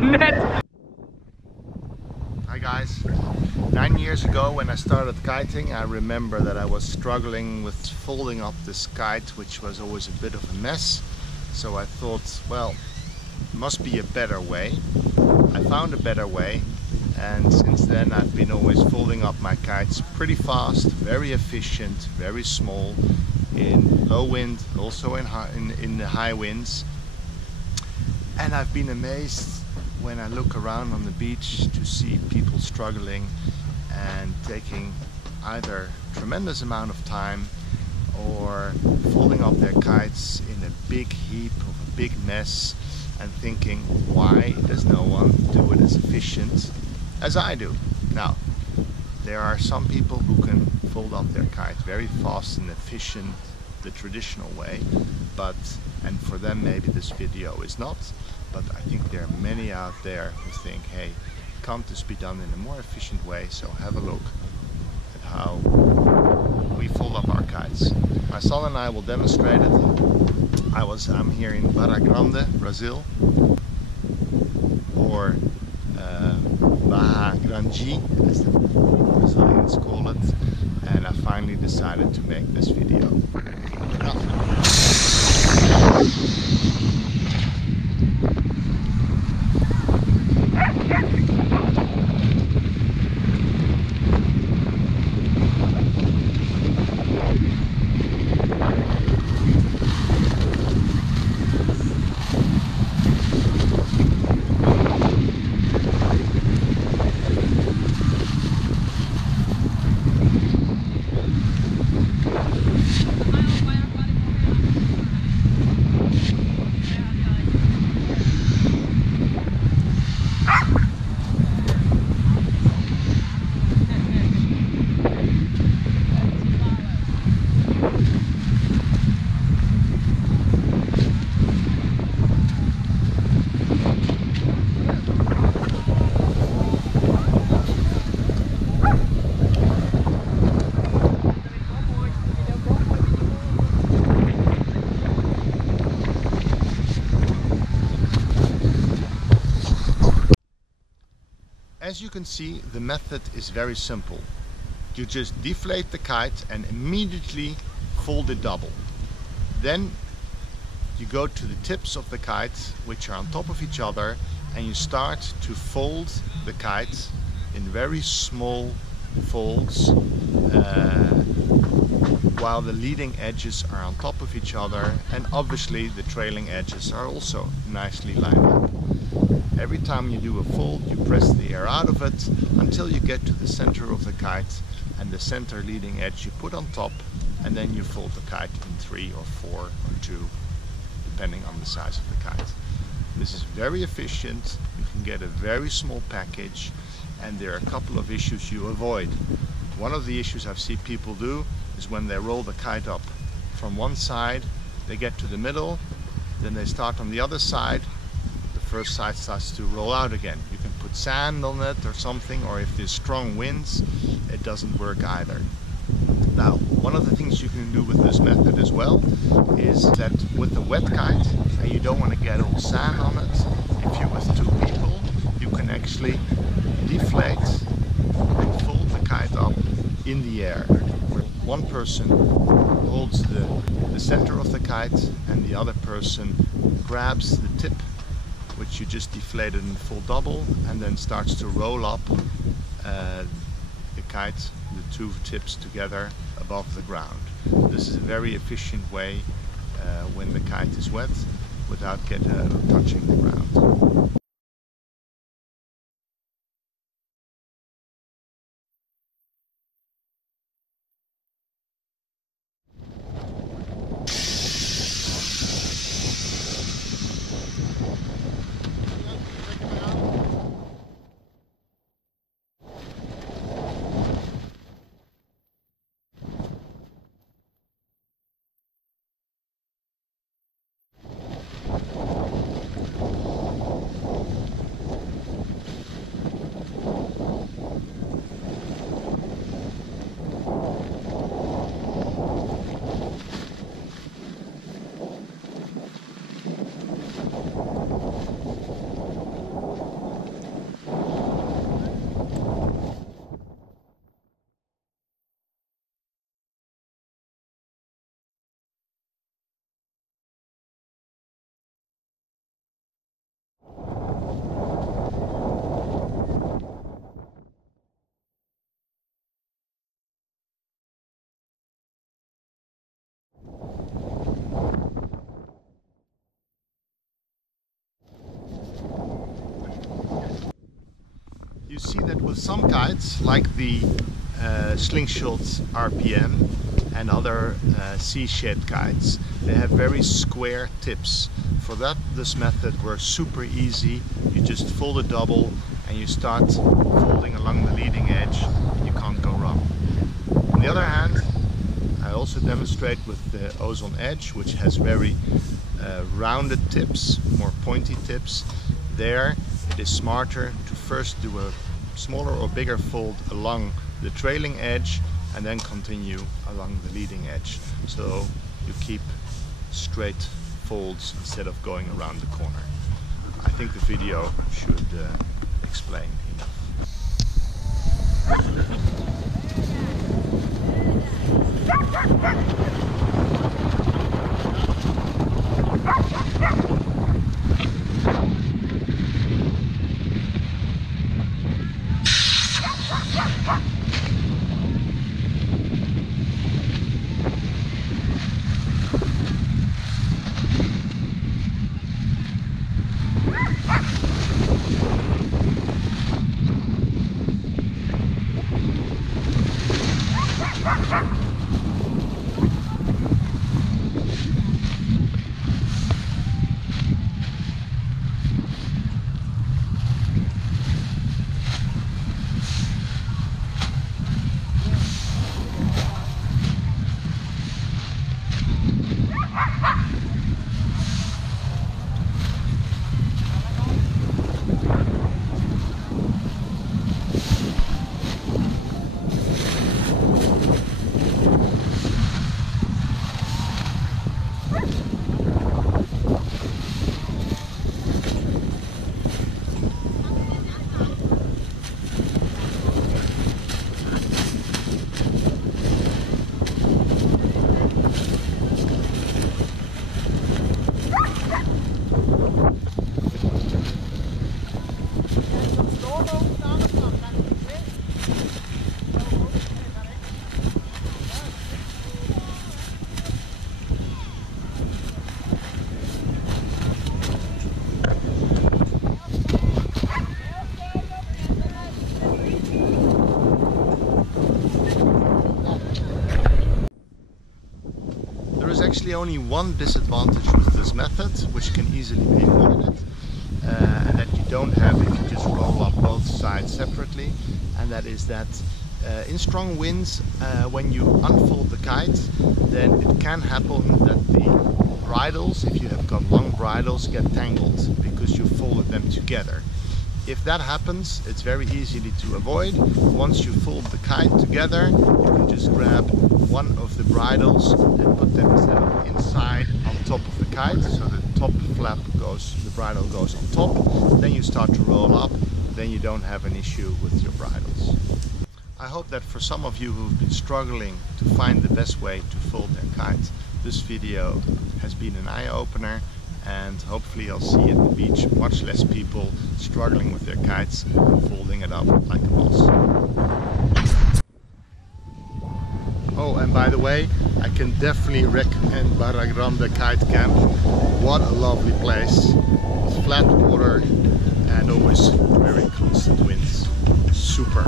maar net. Hi guys. 9 years ago when I started kiting, I remember that I was struggling with folding up this kite, which was always a bit of a mess. So I thought, well, must be a better way. I found a better way, and since then I've been always folding up my kites pretty fast, very efficient, very small, in low wind, also in the high winds. And I've been amazed when I look around on the beach to see people struggling and taking either tremendous amount of time or folding up their kites in a big heap of a big mess, and thinking, why does no one do it as efficient as I do? Now, there are some people who can fold up their kite very fast and efficient the traditional way, and for them maybe this video is not, but I think there are many out there who think, hey, can't this be done in a more efficient way? So have a look at how we fold up our kites. My son and I will demonstrate it. I'm here in Barra Grande, Brazil, or Barra Grande, as the Brazilians call it, and I finally decided to make this video. As you can see, the method is very simple. You just deflate the kite and immediately fold it double. Then you go to the tips of the kite, which are on top of each other, and you start to fold the kite in very small folds, while the leading edges are on top of each other, and obviously the trailing edges are also nicely lined up. Every time you do a fold, you press the air out of it until you get to the center of the kite, and the center leading edge you put on top, and then you fold the kite in 3 or 4 or 2, depending on the size of the kite. This is very efficient. You can get a very small package, and there are a couple of issues you avoid. One of the issues I've seen people do is when they roll the kite up from one side, they get to the middle, then they start on the other side. First side starts to roll out again. You can put sand on it or something, or if there's strong winds, it doesn't work either. Now, one of the things you can do with this method as well is that with a wet kite, and you don't want to get all sand on it, if you're with 2 people, you can actually deflate and fold the kite up in the air. One person holds the center of the kite, and the other person grabs the tip, which you just deflated and full double, and then starts to roll up the kite, the 2 tips together above the ground. This is a very efficient way when the kite is wet without touching the ground. You see that with some kites, like the slingshot RPM and other C-shaped kites, they have very square tips. For that, this method works super easy. You just fold a double and you start folding along the leading edge. You can't go wrong. On the other hand, I also demonstrate with the Ozone Edge, which has very rounded tips, more pointy tips. There it is smarter to first do a smaller or bigger fold along the trailing edge and then continue along the leading edge. So you keep straight folds instead of going around the corner. I think the video should explain enough. Actually only one disadvantage with this method, which can easily be avoided, and that you don't have if you just roll up both sides separately, and that is that in strong winds, when you unfold the kite, then it can happen that the bridles, if you have got long bridles, get tangled because you folded them together. If that happens, it's very easy to avoid. Once you fold the kite together, you can just grab one of the bridles and put them instead of inside on top of the kite, so the top flap goes, the bridle goes on top. Then you start to roll up, then you don't have an issue with your bridles. I hope that for some of you who've been struggling to find the best way to fold their kite, this video has been an eye-opener, and hopefully I'll see at the beach much less people struggling with their kites and folding it up like a boss. Oh, and by the way, I can definitely recommend Barra Grande Kite Camp. What a lovely place. It's flat water and always very constant winds. Super.